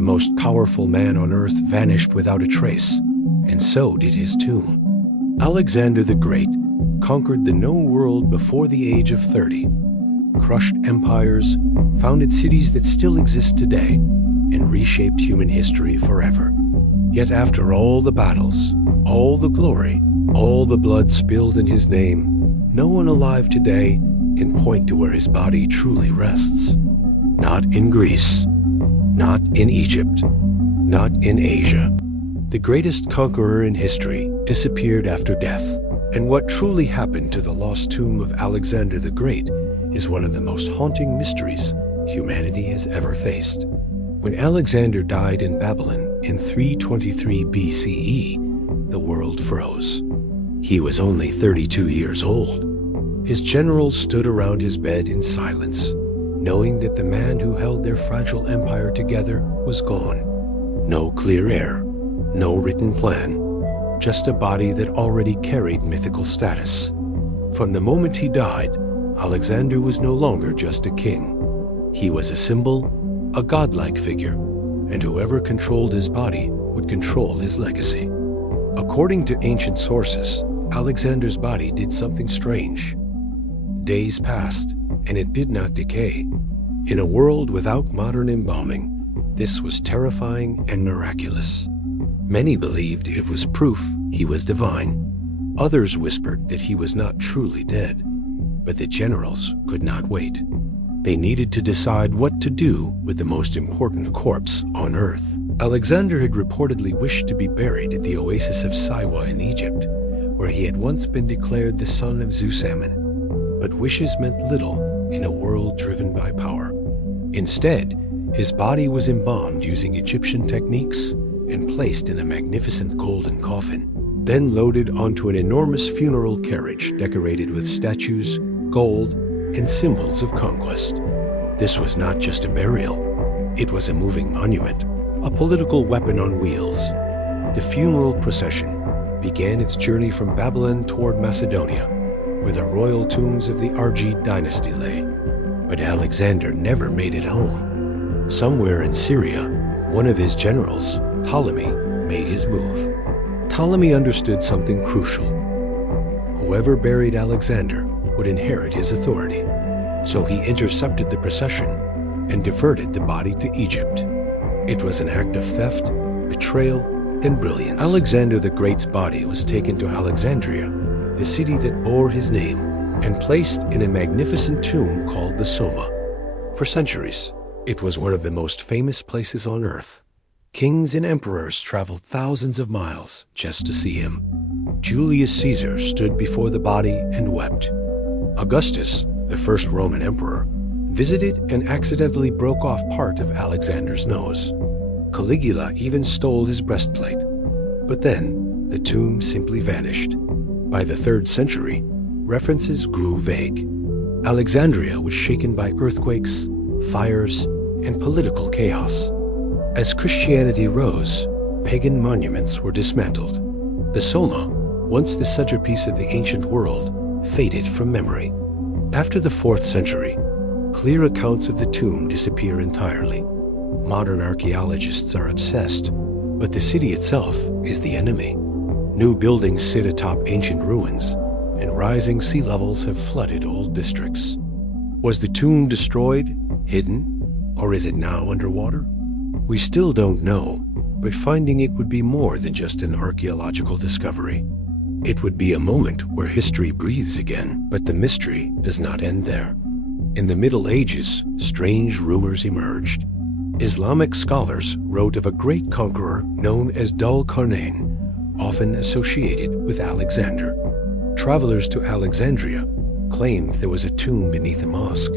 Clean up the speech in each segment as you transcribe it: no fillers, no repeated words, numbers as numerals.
The most powerful man on Earth vanished without a trace, and so did his tomb. Alexander the Great conquered the known world before the age of 30, crushed empires, founded cities that still exist today, and reshaped human history forever. Yet after all the battles, all the glory, all the blood spilled in his name, no one alive today can point to where his body truly rests. Not in Greece, not in Egypt, not in Asia. The greatest conqueror in history disappeared after death, and what truly happened to the lost tomb of Alexander the Great is one of the most haunting mysteries humanity has ever faced. When Alexander died in Babylon in 323 BCE, the world froze. He was only 32 years old. His generals stood around his bed in silence, knowing that the man who held their fragile empire together was gone. No clear heir, no written plan, just a body that already carried mythical status. From the moment he died, Alexander was no longer just a king. He was a symbol, a godlike figure, and whoever controlled his body would control his legacy. According to ancient sources, Alexander's body did something strange. Days passed, and it did not decay. In a world without modern embalming, this was terrifying and miraculous. Many believed it was proof he was divine. Others whispered that he was not truly dead, but the generals could not wait. They needed to decide what to do with the most important corpse on Earth. Alexander had reportedly wished to be buried at the oasis of Siwa in Egypt, where he had once been declared the son of Zeus Ammon. But wishes meant little in a world driven by power. Instead, his body was embalmed using Egyptian techniques and placed in a magnificent golden coffin, then loaded onto an enormous funeral carriage decorated with statues, gold, and symbols of conquest. This was not just a burial. It was a moving monument, a political weapon on wheels. The funeral procession began its journey from Babylon toward Macedonia, where the royal tombs of the Argead dynasty lay. But Alexander never made it home. Somewhere in Syria, one of his generals, Ptolemy, made his move. Ptolemy understood something crucial. Whoever buried Alexander would inherit his authority. So he intercepted the procession and diverted the body to Egypt. It was an act of theft, betrayal, and brilliance. Alexander the Great's body was taken to Alexandria, the city that bore his name, and placed in a magnificent tomb called the Soma. For centuries, it was one of the most famous places on Earth. Kings and emperors traveled thousands of miles just to see him. Julius Caesar stood before the body and wept. Augustus, the first Roman emperor, visited and accidentally broke off part of Alexander's nose. Caligula even stole his breastplate. But then, the tomb simply vanished. By the 3rd century, references grew vague. Alexandria was shaken by earthquakes, fires, and political chaos. As Christianity rose, pagan monuments were dismantled. The Soma, once the centerpiece of the ancient world, faded from memory. After the 4th century, clear accounts of the tomb disappear entirely. Modern archaeologists are obsessed, but the city itself is the enemy. New buildings sit atop ancient ruins, and rising sea levels have flooded old districts. Was the tomb destroyed, hidden, or is it now underwater? We still don't know, but finding it would be more than just an archaeological discovery. It would be a moment where history breathes again, but the mystery does not end there. In the Middle Ages, strange rumors emerged. Islamic scholars wrote of a great conqueror known as Dhul Qarnayn, often associated with Alexander. Travelers to Alexandria claimed there was a tomb beneath a mosque.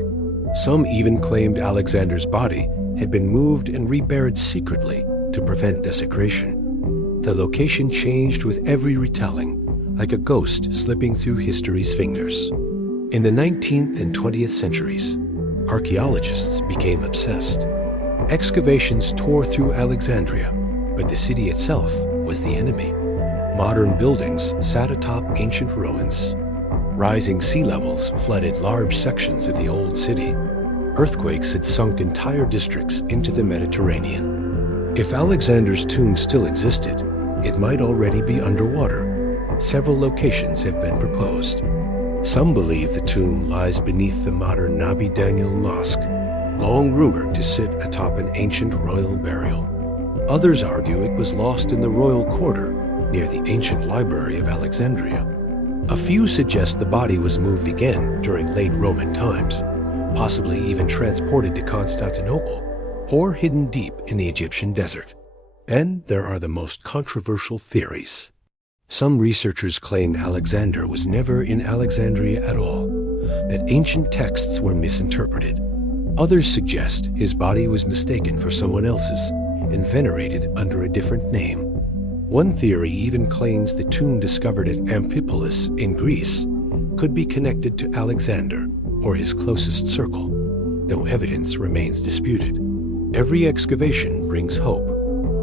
Some even claimed Alexander's body had been moved and reburied secretly to prevent desecration. The location changed with every retelling, like a ghost slipping through history's fingers. In the 19th and 20th centuries, archaeologists became obsessed. Excavations tore through Alexandria, but the city itself was the enemy. Modern buildings sat atop ancient ruins. Rising sea levels flooded large sections of the old city. Earthquakes had sunk entire districts into the Mediterranean. If Alexander's tomb still existed, it might already be underwater. Several locations have been proposed. Some believe the tomb lies beneath the modern Nabi Daniel Mosque, long rumored to sit atop an ancient royal burial. Others argue it was lost in the royal quarter near the ancient library of Alexandria. A few suggest the body was moved again during late Roman times, possibly even transported to Constantinople, or hidden deep in the Egyptian desert. And there are the most controversial theories. Some researchers claim Alexander was never in Alexandria at all, that ancient texts were misinterpreted. Others suggest his body was mistaken for someone else's and venerated under a different name. One theory even claims the tomb discovered at Amphipolis in Greece could be connected to Alexander or his closest circle, though evidence remains disputed. Every excavation brings hope.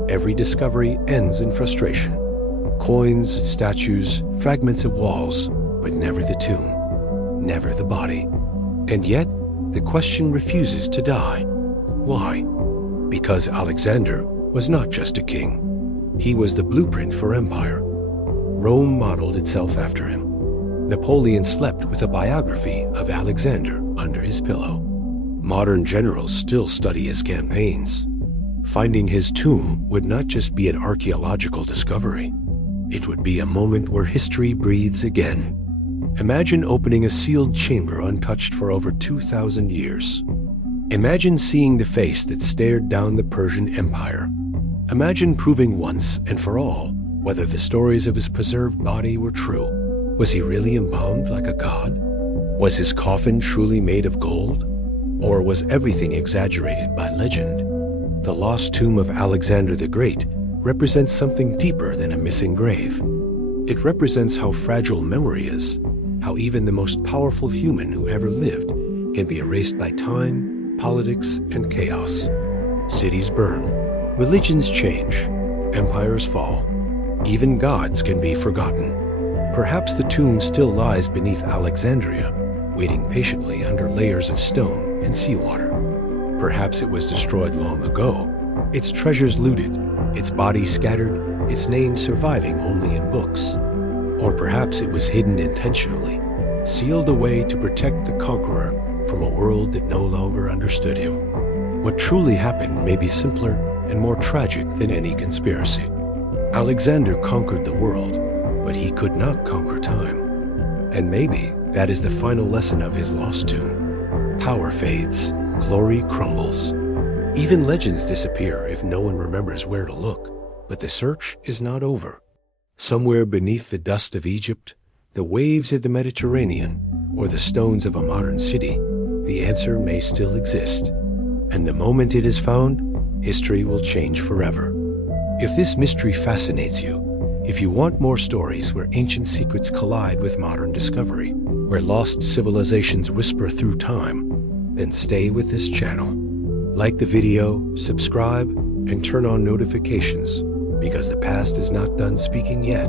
Every discovery ends in frustration. Coins, statues, fragments of walls, but never the tomb, never the body. And yet, the question refuses to die. Why? Because Alexander was not just a king. He was the blueprint for empire. Rome modeled itself after him. Napoleon slept with a biography of Alexander under his pillow. Modern generals still study his campaigns. Finding his tomb would not just be an archaeological discovery. It would be a moment where history breathes again. Imagine opening a sealed chamber untouched for over 2,000 years. Imagine seeing the face that stared down the Persian Empire. Imagine proving once and for all whether the stories of his preserved body were true. Was he really embalmed like a god? Was his coffin truly made of gold? Or was everything exaggerated by legend? The lost tomb of Alexander the Great represents something deeper than a missing grave. It represents how fragile memory is, how even the most powerful human who ever lived can be erased by time, politics, and chaos. Cities burn, religions change, empires fall. Even gods can be forgotten. Perhaps the tomb still lies beneath Alexandria, waiting patiently under layers of stone and seawater. Perhaps it was destroyed long ago, its treasures looted, its body scattered, its name surviving only in books. Or perhaps it was hidden intentionally, sealed away to protect the conqueror from a world that no longer understood him. What truly happened may be simpler and more tragic than any conspiracy. Alexander conquered the world, but he could not conquer time. And maybe that is the final lesson of his lost tomb. Power fades, glory crumbles. Even legends disappear if no one remembers where to look. But the search is not over. Somewhere beneath the dust of Egypt, the waves of the Mediterranean, or the stones of a modern city, the answer may still exist. And the moment it is found, history will change forever. If this mystery fascinates you, if you want more stories where ancient secrets collide with modern discovery, where lost civilizations whisper through time, then stay with this channel. Like the video, subscribe, and turn on notifications, because the past is not done speaking yet,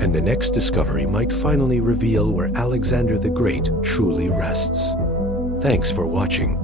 and the next discovery might finally reveal where Alexander the Great truly rests. Thanks for watching.